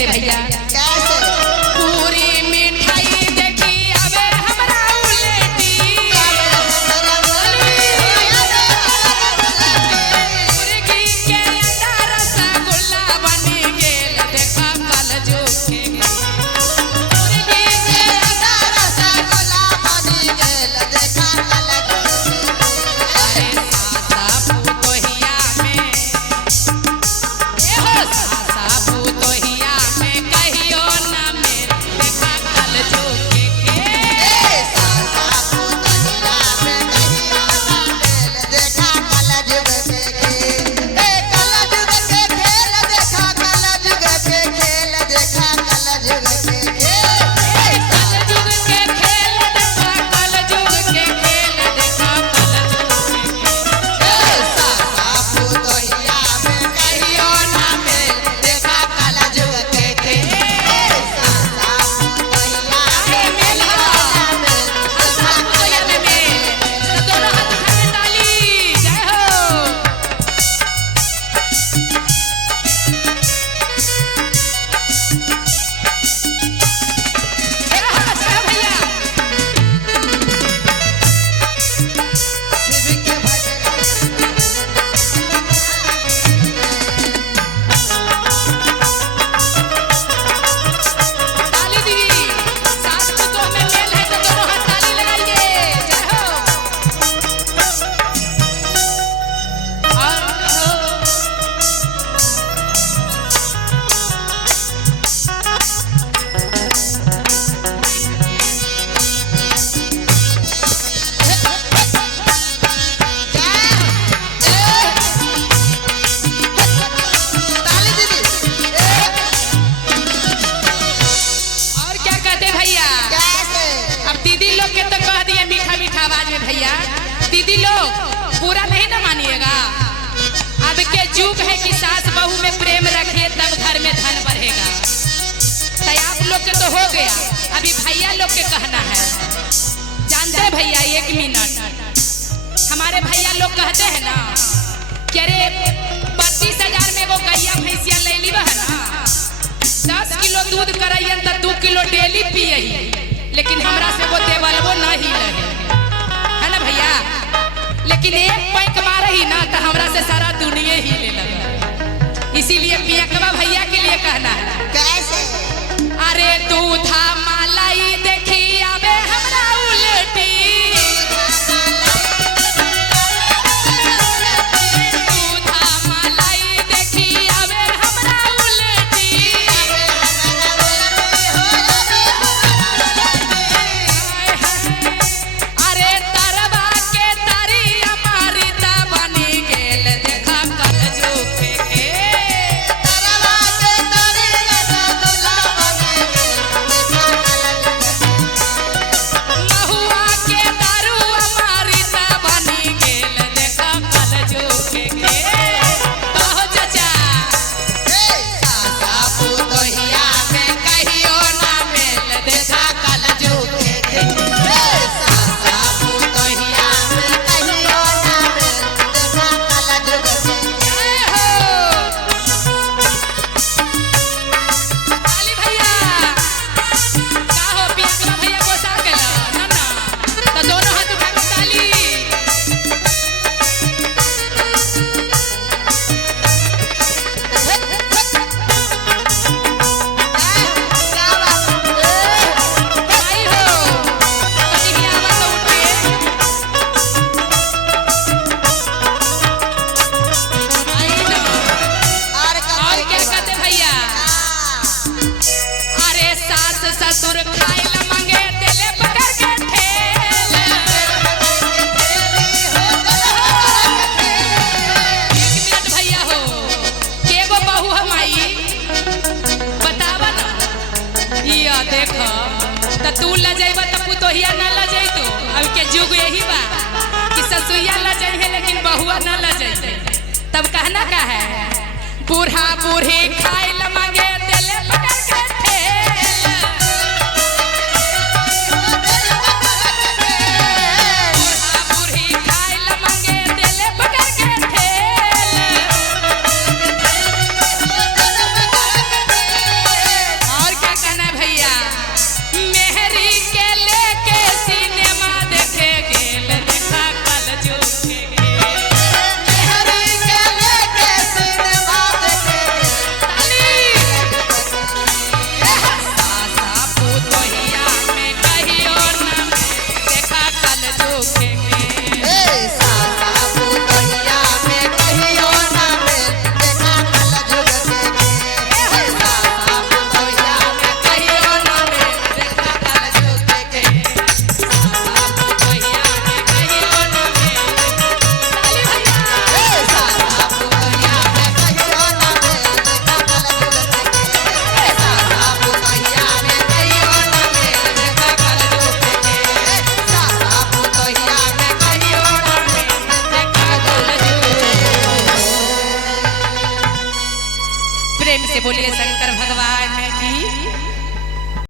कहते भैया कैसे पूरी मिठाई देखी आवे हमरा उलेटी मुर्गी के अंडा रसगुल्ला बनी गेल देखा कल जोखे मुर्गी के अंडा रसगुल्ला बनी गेल देखा कल अरे सासा पुतोहिया में एहो सासा पुतोहिया में कहियो न में देखा कल जोखे के सासा पुतहिया में कहियो ना मेल देखा कल जुग के खेल कल जुग के खेल देखा कल जुग के खेल देखा कल जुग के खेल कल जुग के खेल देखा कल जुग के खेल देखा कल जुग के सासा पुतहिया में कहियो ना मेल देखा कल जुग के खेल सासा पुतहिया में कहियो ना मेल देखा कल जुग के दोनों हाथ उठा के ताली जय हो भैया शिव के ताली दीदी सास पुतोह में मेल है तो दोनों हाथ ताली लगाइए जय हो ताली दीदी और क्या कहते भैया कैसे अब दीदी लोग के तो कह दिए मीठा मीठा आवाज में भैया दीदी लोग पूरा नहीं ना मानिएगा अब के युग है कि सास बहू में प्रेम रखिए तब घर में धन बढ़ेगा तो आप लोग के तो हो गया अभी भैया लोग के कहना है जानते हैं भैया 1 मिनट हमारे भैया लोग कहते हैं ना कि अरे 32,000 में वो गैया भैंसिया ले ली है ना 10 किलो दूध कराइए तो 2 किलो डेली पिए लेकिन हमरा से वो देवल वो नहीं लगे है ना भैया लेकिन एक पैक मारे ही ना तो हमरा से सारा दुनिया ही ले लगे इसीलिए पियकवा भैया के लिए कहना है कैसे अरे दूधा मलाई देखी आवे हमरा उल्टी दूधा मलाई देखी आवे हमरा उल्टी अरे तरवा के तरी अमृता बनी गेल देखा कल जोखे के तरवा के तरी रसगुल्ला बनी गेल देखा कल जुग महुआ के दारू अमृता बनी गेल देखा कल जोखे के कहो चाचा के सासा पुतहिया में कहियो ना मेल देखा कल जुग के खेल सासा पुतहिया में कहियो ना मेल देखा कल जुग के जय हो ताली भैया का हो पियकरा भैया गोसा गेला ना ना तो दोनों हाथ उठा के ताली आई हो कटिया आवा तो उठ के आई ना और क्या कहते भैया अरे सास ससुर खाए ला मांगे तेले पकड़ के ठेल 1 मिनट भैया हो केगो बहू हम आई बतावा ना इया देखो त तू ल जाइबा त पुतोहिया ना ल जाइतो अब के जुग यही बा कि ससुइया ल जाइए लेकिन बहुआ ना ल जाइते तब कहना का है बूढ़ा बूढ़ी खाए ला मांगे